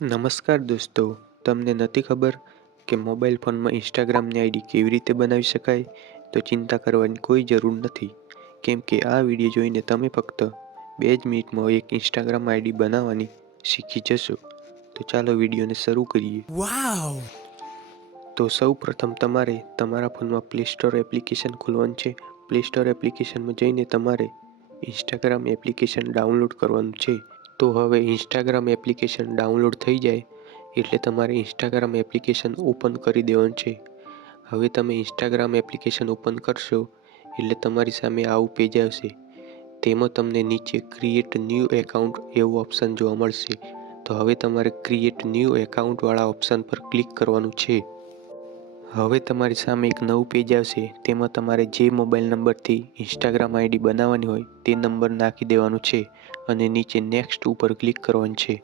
નમસ્કાર દોસ્તો, તમને નથી ખબર કે મોબાઈલ ફોનમાં ઇન્સ્ટાગ્રામની આઈડી કેવી રીતે બનાવી શકાય? તો ચિંતા કરવાની કોઈ જરૂર નથી, કેમ કે આ વિડીયો જોઈને તમે ફક્ત 2 જ મિનિટમાં એક ઇન્સ્ટાગ્રામ આઈડી બનાવવાની શીખી જશો. તો ચાલો વિડીયોને શરૂ કરીએ. વાવ! તો સૌ પ્રથમ તમારે તમારા ફોનમાં પ્લે સ્ટોર એપ્લિકેશન ખોલવાનું છે. પ્લે સ્ટોર એપ્લિકેશનમાં જઈને તમારે ઇન્સ્ટાગ્રામ એપ્લિકેશન ડાઉનલોડ કરવાનું છે. તો હવે ઇન્સ્ટાગ્રામ એપ્લિકેશન ડાઉનલોડ થઈ જાય એટલે તમારે ઇન્સ્ટાગ્રામ એપ્લિકેશન ઓપન કરી દેવાનું છે. હવે તમે ઇન્સ્ટાગ્રામ એપ્લિકેશન ઓપન કરશો એટલે તમારી સામે આવું પેજ આવશે. તેમાં તમને નીચે ક્રિએટ ન્યૂ એકાઉન્ટ એવું ઓપ્શન જોવા મળશે. તો હવે તમારે ક્રિએટ ન્યૂ એકાઉન્ટવાળા ઓપ્શન પર ક્લિક કરવાનું છે. હવે તમારી સામે એક નવું પેજ આવશે. તેમાં તમારે જે મોબાઈલ નંબરથી ઇન્સ્ટાગ્રામ આઈડી બનાવવાની હોય તે નંબર નાખી દેવાનો છે અને નીચે નેક્સ્ટ ઉપર ક્લિક કરવાનું છે.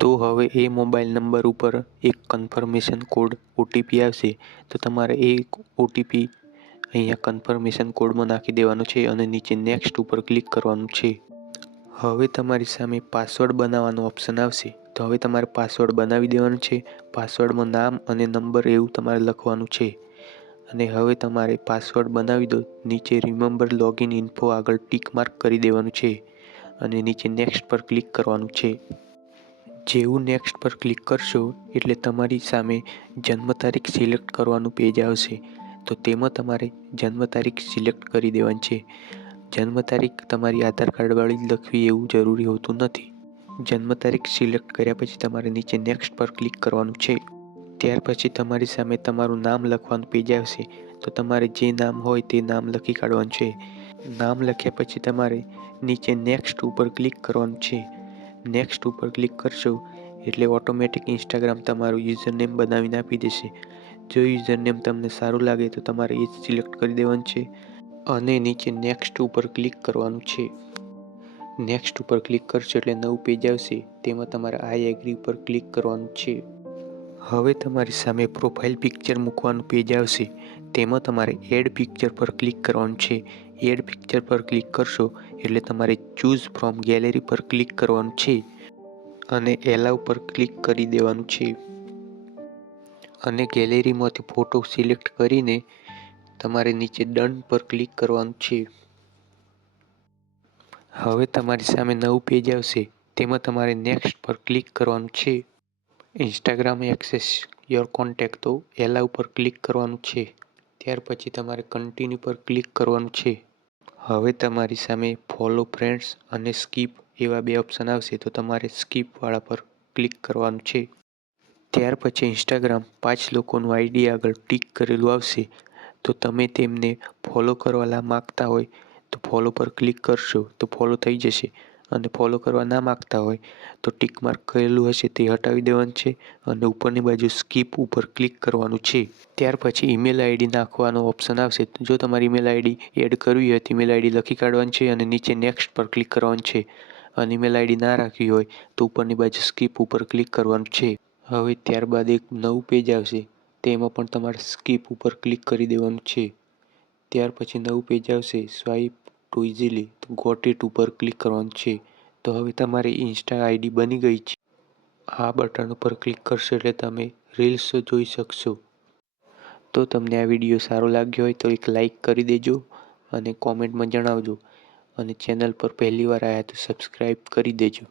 તો હવે એ મોબાઈલ નંબર ઉપર એક કન્ફર્મેશન કોડ ઓટીપી આવશે. તો તમારે એ ઓટીપી અહીંયા કન્ફર્મેશન કોડમાં નાખી દેવાનો છે અને નીચે નેક્સ્ટ ઉપર ક્લિક કરવાનું છે. હવે તમારી સામે પાસવર્ડ બનાવવાનો ઓપ્શન આવશે. તો હવે તમારે પાસવર્ડ બનાવી દેવાનો છે. પાસવર્ડમાં નામ અને નંબર એવું તમારે લખવાનું છે અને હવે તમારે પાસવર્ડ બનાવી દો. નીચે રિમેમ્બર લોગિન ઇન્ફો આગળ ટીક માર્ક કરી દેવાનું છે અને નીચે નેક્સ્ટ પર ક્લિક કરવાનું છે. જેવું નેક્સ્ટ પર ક્લિક કરશો એટલે તમારી સામે જન્મ તારીખ સિલેક્ટ કરવાનું પેજ આવશે. તો તેમાં તમારે જન્મ તારીખ સિલેક્ટ કરી દેવાની છે. જન્મ તારીખ તમારી આધાર કાર્ડવાળી જ લખવી એવું જરૂરી હોતું નથી. જન્મ તારીખ સિલેક્ટ કર્યા પછી તમારે નીચે નેક્સ્ટ પર ક્લિક કરવાનું છે. ત્યાર પછી તમારી સામે તમારું નામ લખવાનું પેજ આવશે. તો તમારે જે નામ હોય તે નામ લખી કાઢવાનું છે. નામ લખ્યા પછી તમારે નીચે નેક્સ્ટ ઉપર ક્લિક કરવાનું છે. નેક્સ્ટ ઉપર ક્લિક કરશો એટલે ઓટોમેટિક ઇન્સ્ટાગ્રામ તમારું યુઝરનેમ બનાવીને આપી દેશે. જો યુઝરનેમ તમને સારું લાગે તો તમારે એ જ સિલેક્ટ કરી દેવાનું છે અને નીચે નેક્સ્ટ ઉપર ક્લિક કરવાનું છે. નેક્સ્ટ ઉપર ક્લિક કરશો એટલે નવું પેજ આવશે. તેમાં તમારે આઈ એગ્રી ઉપર ક્લિક કરવાનું છે. હવે તમારી સામે પ્રોફાઇલ પિક્ચર મૂકવાનું પેજ આવશે. તેમાં તમારે એડ પિક્ચર પર ક્લિક કરવાનું છે. એડ પિક્ચર પર ક્લિક કરશો એટલે તમારે ચૂઝ ફ્રોમ ગેલેરી પર ક્લિક કરવાનું છે અને એલાવ પર ક્લિક કરી દેવાનું છે અને ગેલેરીમાંથી ફોટો સિલેક્ટ કરીને તમારે નીચે ડન પર ક્લિક કરવાનું છે. હવે તમારી સામે નવું પેજ આવશે. તેમાં તમારે નેક્સ્ટ પર ક્લિક કરવાનું છે. ઇન્સ્ટાગ્રામ એક્સેસ યોર કોન્ટેક્ટ તો એલાવ પર ક્લિક કરવાનું છે. ત્યાર પછી તમારે કન્ટિન્યુ પર ક્લિક કરવાનું છે. હવે તમારી સામે ફોલો ફ્રેન્ડ્સ અને સ્કીપ એવા 2 ઓપ્શન આવશે. તો તમારે સ્કીપવાળા પર ક્લિક કરવાનું છે. ત્યાર પછી ઇન્સ્ટાગ્રામ 5 લોકોનું આઈડી આગળ ટિક કરેલું આવશે. તો તમે તેમને ફોલો કરવા માગતા હોય તો ફોલો પર ક્લિક કરશો તો ફોલો થઈ જશે અને ફોલો કરવા ના માગતા હોય તો ટિક માર્ક કરેલું હશે તે હટાવી દેવાનું છે અને ઉપરની બાજુ સ્કીપ ઉપર ક્લિક કરવાનું છે. ત્યાર પછી ઈમેલ આઈડી નાખવાનો ઓપ્શન આવશે. જો તમારી ઈમેલ આઈડી એડ કરવી હોય તો ઈમેલ આઈડી લખી કાઢવાની છે અને નીચે નેક્સ્ટ પર ક્લિક કરવાનું છે અને ઈમેલ આઈડી ના રાખવી હોય તો ઉપરની બાજુ સ્કીપ ઉપર ક્લિક કરવાનું છે. હવે ત્યારબાદ એક નવું પેજ આવશે. તેમાં પણ તમારે સ્કીપ ઉપર ક્લિક કરી દેવાનું છે. ત્યાર પછી નવું પેજ આવશે સ્વાઈપ ટુ ઇઝીલી તો ગોટ ઇટ ઉપર ક્લિક કરવાનું છે. તો હવે તમારી ઇન્સ્ટા આઈડી બની ગઈ છે. આ બટન ઉપર ક્લિક કરશો એટલે તમે રીલ્સ જોઈ શકશો. તો તમને આ વિડીયો સારો લાગ્યો હોય તો એક લાઈક કરી દેજો અને કોમેન્ટમાં જણાવજો અને ચેનલ પર પહેલી વાર આવ્યા તો સબસ્ક્રાઈબ કરી દેજો.